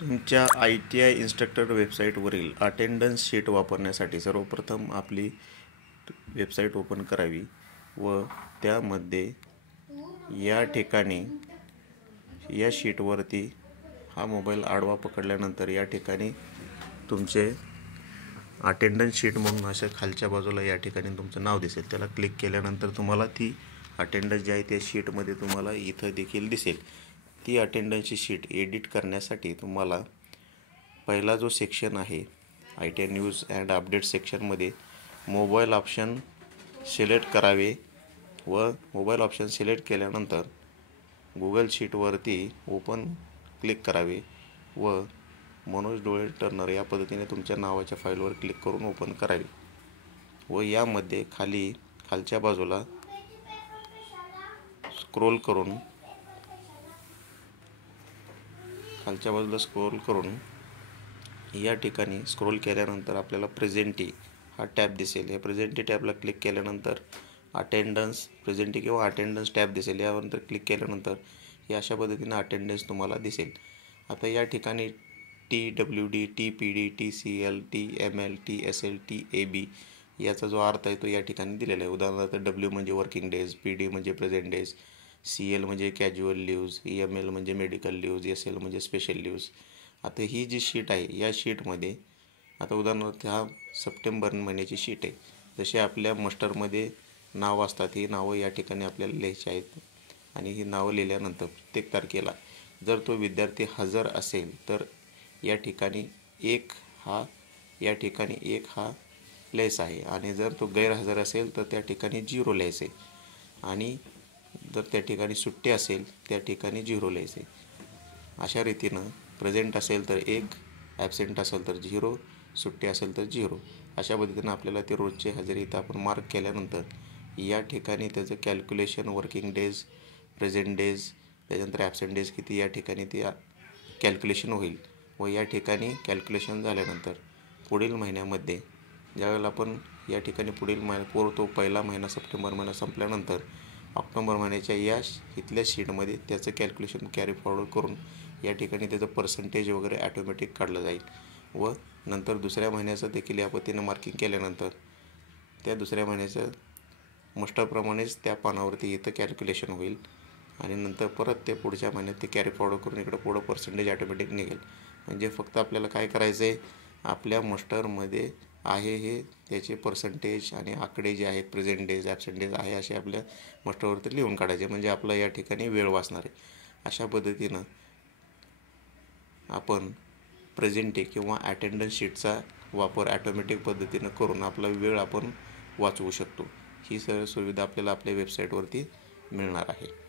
तुमच्या ITI instructor वेबसाईटवरील attendance sheet वापरण्यासाठी सर्वप्रथम आपली वेबसाईट ओपन करावी व त्यामध्ये या ठिकाणी या शीटवरती हा मोबाईल आडवा पकडल्यानंतर या ठिकाणी तुमचे अटेंडन्स शीट म्हणून अशा खालच्या बाजूला या ठिकाणी तुमचं नाव दिसेल. त्याला क्लिक केल्यानंतर तुम्हाला ती अटेंडन्स जी आहे त्या शीटमध्ये तुम्हाला इथं देखील दिसेल. ती अटेंडन्सची शीट एडिट करण्यासाठी तुम्हाला पहिला जो सेक्शन आहे ITI न्यूज अँड अपडेट सेक्शनमध्ये मोबाईल ऑप्शन सिलेक्ट करावे व मोबाईल ऑप्शन सिलेक्ट केल्यानंतर गुगल शीटवरती ओपन क्लिक करावे व मनोज डोळे टर्नर या पद्धतीने तुमच्या नावाच्या फाईलवर क्लिक करून ओपन करावे व यामध्ये खालच्या बाजूला स्क्रोल करून या ठिकाणी स्क्रोल केल्यानंतर आपल्याला प्रेझेंटी हा टॅब दिसेल. या प्रेझेंटी टॅबला क्लिक केल्यानंतर अटेंडन्स प्रेझेंटी किंवा अटेंडन्स टॅब दिसेल. यानंतर क्लिक केल्यानंतर हे अशा पद्धतीने अटेंडन्स तुम्हाला दिसेल. आता या ठिकाणी TWD, TPD, TCL, TML, TSL, TAB याचा जो अर्थ आहे तो या ठिकाणी दिलेला आहे. उदाहरणार्थ W म्हणजे वर्किंग डेज, PD म्हणजे प्रेझेंट डेज, CL म्हणजे कॅज्युअल लीव्ज, EML म्हणजे मेडिकल लीव्ज, SL म्हणजे स्पेशल लीव्ज. आता ही जी शीट आहे या शीटमध्ये आता उदाहरणार्थ हा सप्टेंबर महिन्याची शीट आहे. जसे आपल्या मास्टरमध्ये नावं असतात ही नावं या ठिकाणी आपल्याला लिहायची आहेत आणि ही नावं लिहिल्यानंतर प्रत्येक तारखेला जर तो विद्यार्थी हजर असेल तर या ठिकाणी एक हा लिहायचा आहे आणि जर तो गैरहजर असेल तर त्या ठिकाणी 0 लिहायचे आणि जर त्या ठिकाणी सुट्टी असेल त्या ठिकाणी 0 लिहायचे. अशा रीतीनं प्रेझेंट असेल तर 1, ॲबसेंट असेल तर 0, सुट्टी असेल तर 0. अशा पद्धतीनं आपल्याला ते रोजचे हजेरी इथं आपण मार्क केल्यानंतर या ठिकाणी त्याचं calculation working days, present days, त्याच्यानंतर ॲबसेंट डेज किती या ठिकाणी ते कॅल्क्युलेशन होईल व या ठिकाणी कॅल्क्युलेशन झाल्यानंतर पुढील महिन्यामध्ये ज्यावेळेला आपण या ठिकाणी तो पहिला महिना सप्टेंबर महिना संपल्यानंतर ऑक्टोबर महिन्याच्या इथल्या शीटमध्ये त्याचं कॅल्क्युलेशन कॅरी फॉरवर्ड करून या ठिकाणी त्याचं पर्सेंटेज वगैरे ॲटोमॅटिक काढलं जाईल व नंतर दुसऱ्या महिन्याचं देखील या पद्धतीनं मार्किंग केल्यानंतर त्या दुसऱ्या महिन्याचं मास्टरप्रमाणेच त्या पानावरती इथं कॅल्क्युलेशन होईल आणि नंतर परत ते पुढच्या महिन्यात ते कॅरी फॉरवर्ड करून इकडं पुढं पर्सेंटेज ॲटोमॅटिक निघेल. म्हणजे फक्त आपल्याला काय करायचं आहे, आपल्या मास्टरमध्ये आहे हे त्याचे पर्सेंटेज आणि आकडे जे आहेत प्रेझेंट डेज, ॲबसेंट डेज आहे असे आपल्या मास्टरवरती लिहून काढायचे. म्हणजे आपला या ठिकाणी वेळ वाचणार आहे. अशा पद्धतीनं आपण प्रेझेंटी किंवा अटेंडन्स शीटचा वापर ॲटोमॅटिक पद्धतीनं करून आपला वेळ आपण वाचवू शकतो. ही सर्व सुविधा आपल्याला आपल्या वेबसाईटवरती मिळणार आहे.